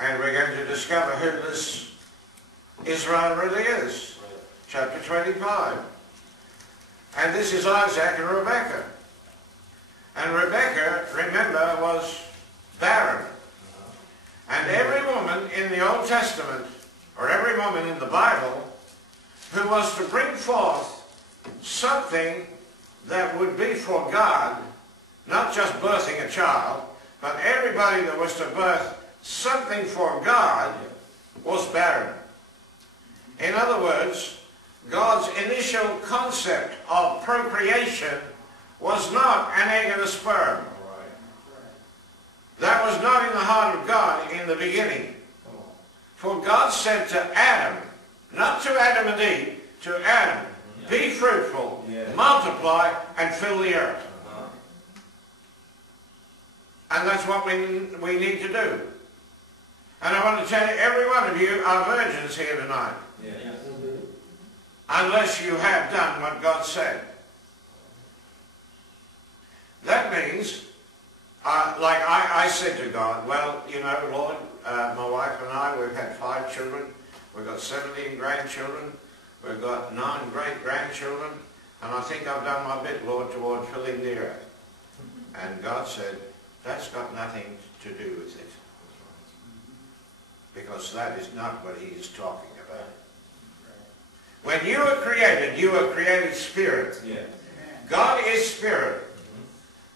And we're going to discover who this Israel really is. Chapter 25. And this is Isaac and Rebekah. And Rebekah, remember, was barren. And every woman in the Old Testament, or every woman in the Bible, who was to bring forth something that would be for God, not just birthing a child, but everybody that was to birth something for God was barren. In other words, God's initial concept of procreation was not an egg and a sperm. That was not in the heart of God in the beginning. For God said to Adam, not to Adam and Eve, to Adam, be fruitful, multiply, and fill the earth. And that's what we need to do. And I want to tell you, every one of you are virgins here tonight. Unless you have done what God said. That means, like I said to God, well, you know, Lord, my wife and I, we've had 5 children. We've got 17 grandchildren. We've got 9 great-grandchildren. And I think I've done my bit, Lord, toward filling the earth. And God said, that's got nothing to do with it. Because that is not what he is talking about. When you were created spirit. God is spirit.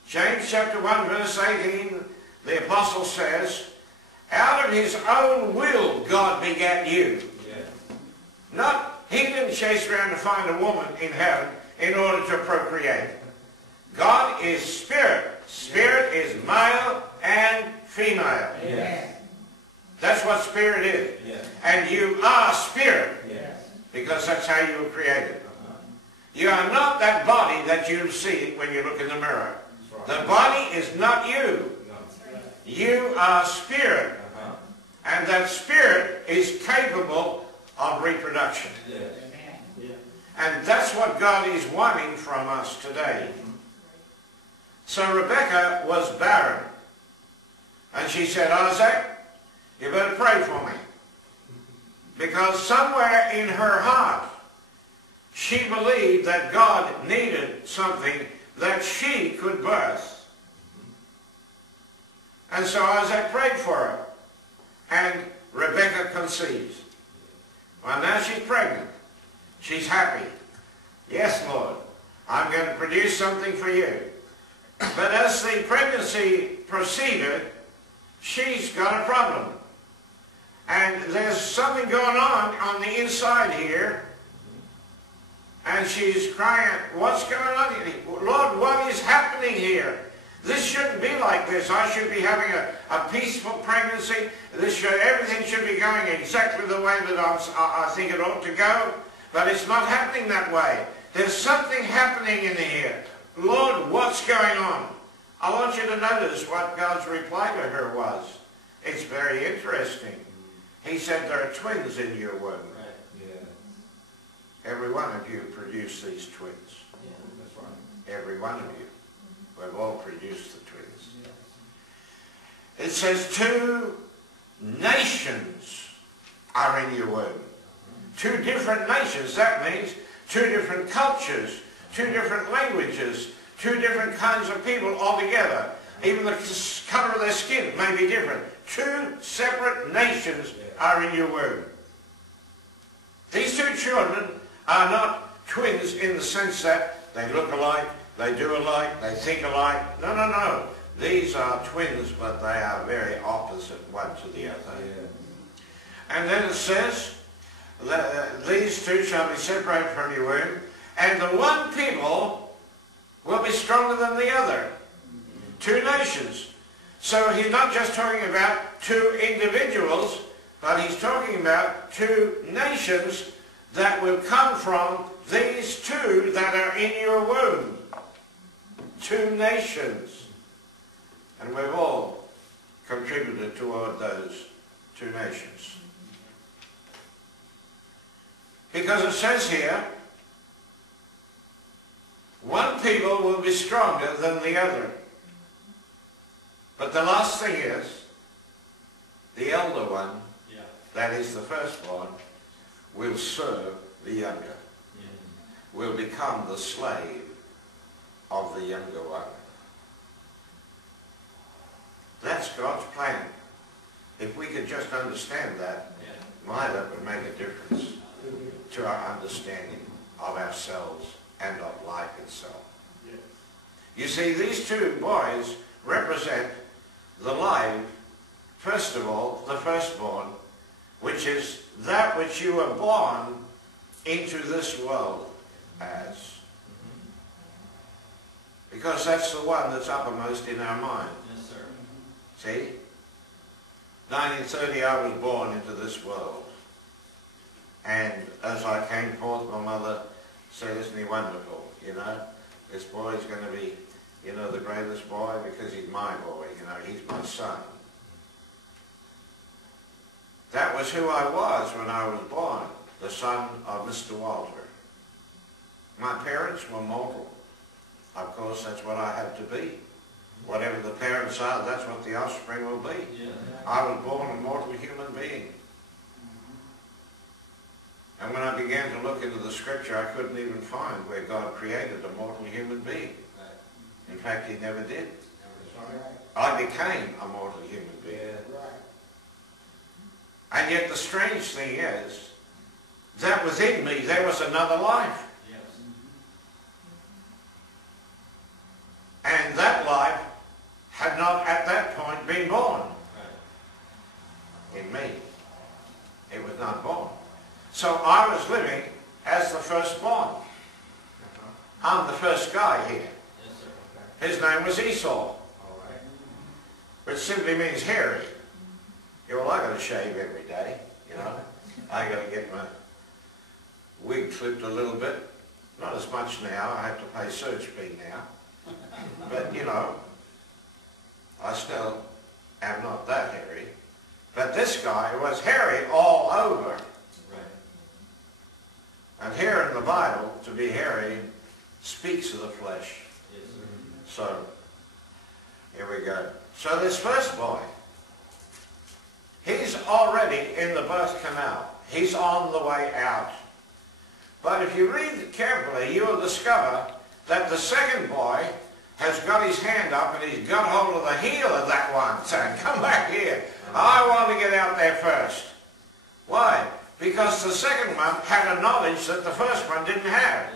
James chapter 1 verse 18, the apostle says, out of his own will God begat you. Not, he didn't chase around to find a woman in heaven in order to procreate. God is spirit. Spirit is male and female. That's what spirit is. And you are spirit. Because that's how you were created. You are not that body that you see when you look in the mirror. The body is not you. You are spirit. And that spirit is capable of reproduction. And that's what God is wanting from us today. So Rebekah was barren. And she said, Isaac, you better pray for me. Because somewhere in her heart, she believed that God needed something that she could birth. And so Isaac prayed for her. And Rebekah conceives. Well, now she's pregnant. She's happy. Yes, Lord, I'm going to produce something for you. But as the pregnancy proceeded, she's got a problem. And there's something going on the inside here. And she's crying, what's going on here? Lord, what is happening here? This shouldn't be like this. I should be having a peaceful pregnancy. Everything should be going exactly the way that I think it ought to go. But it's not happening that way. There's something happening in here. Lord, what's going on? I want you to notice what God's reply to her was. It's very interesting. He said there are twins in your womb. Every one of you produced these twins. That's right. Every one of you. We've all produced the twins. It says 2 nations are in your womb. 2 different nations. That means 2 different cultures, 2 different languages, 2 different kinds of people altogether. Even the color of their skin may be different. 2 separate nations are in your womb. These 2 children are not twins in the sense that they look alike, they do alike, they think alike. No, no, no. These are twins, but they are very opposite one to the other. And then it says, these 2 shall be separated from your womb, and the one people will be stronger than the other. 2 nations. So he's not just talking about 2 individuals, but he's talking about 2 nations that will come from these 2 that are in your womb. 2 nations. And we've all contributed toward those 2 nations. Because it says here, one people will be stronger than the other. But the last thing is, the elder one, that is the firstborn, will serve the younger, will become the slave of the younger one. That's God's plan. If we could just understand that, that would make a difference to our understanding of ourselves and of life itself. You see, these two boys represent the life, first of all, the firstborn, which is that which you were born into this world as. Because that's the one that's uppermost in our mind. Yes, sir. See? 1930 I was born into this world. And as I came forth, my mother said, isn't he wonderful, you know? This boy's going to be, you know, the greatest boy because he's my boy, you know, he's my son. That was who I was when I was born, the son of Mr. Walter. My parents were mortal. Of course, that's what I had to be. Whatever the parents are, that's what the offspring will be. I was born a mortal human being. And when I began to look into the scripture, I couldn't even find where God created a mortal human being. In fact, he never did. I became a mortal human being. And yet the strange thing is, that within me there was another life. And that life had not at that point been born. In me. It was not born. So I was living as the firstborn. I'm the first guy here. His name was Esau. Which simply means hairy. Well, I got to shave every day, you know. I got to get my wig clipped a little bit. Not as much now. I have to pay search fee now. But, you know, I still am not that hairy. But this guy was hairy all over. And here in the Bible, to be hairy speaks of the flesh. So, here we go. So this first boy, he's already in the birth canal. He's on the way out. But if you read carefully, you will discover that the second boy has got his hand up and he's got hold of the heel of that one, saying, come back here. I want to get out there first. Why? Because the second one had a knowledge that the first one didn't have.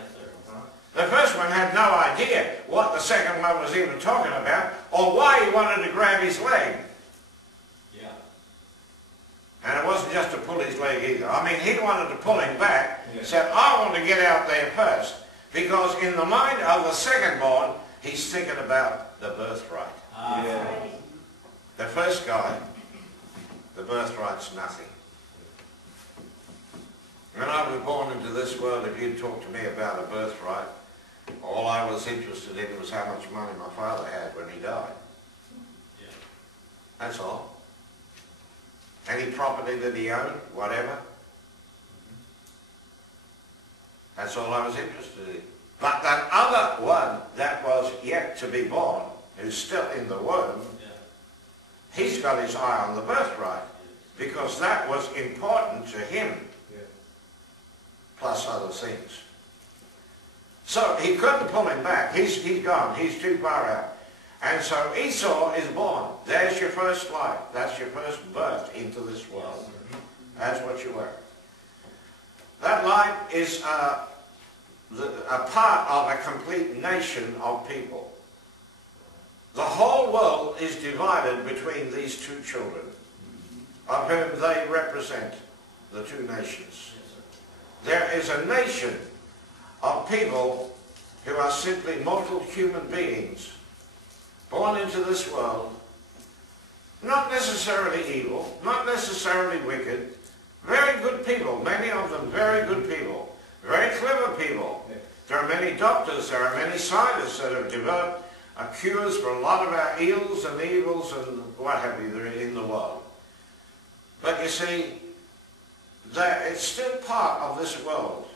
The first one had no idea what the second one was even talking about or why he wanted to grab his leg. And it wasn't just to pull his leg either. I mean, he wanted to pull him back. Said, I want to get out there first. Because in the mind of the second born, he's thinking about the birthright. The first guy, the birthright's nothing. When I was born into this world, if you'd talk to me about a birthright, all I was interested in was how much money my father had when he died. That's all. Any property that he owned, whatever. That's all I was interested in. But that other one that was yet to be born, who's still in the womb, he's got his eye on the birthright. Because that was important to him. Plus other things. So he couldn't pull him back. He's gone. He's too far out. And so Esau is born. There's your first life. That's your first birth into this world. That's what you were. That life is a part of a complete nation of people. The whole world is divided between these two children, of whom they represent the two nations. There is a nation of people who are simply mortal human beings, born into this world, not necessarily evil, not necessarily wicked, very good people, many of them very good people, very clever people. There are many doctors, there are many scientists that have developed cures for a lot of our ills and evils and what have you in the world. But you see, it's still part of this world.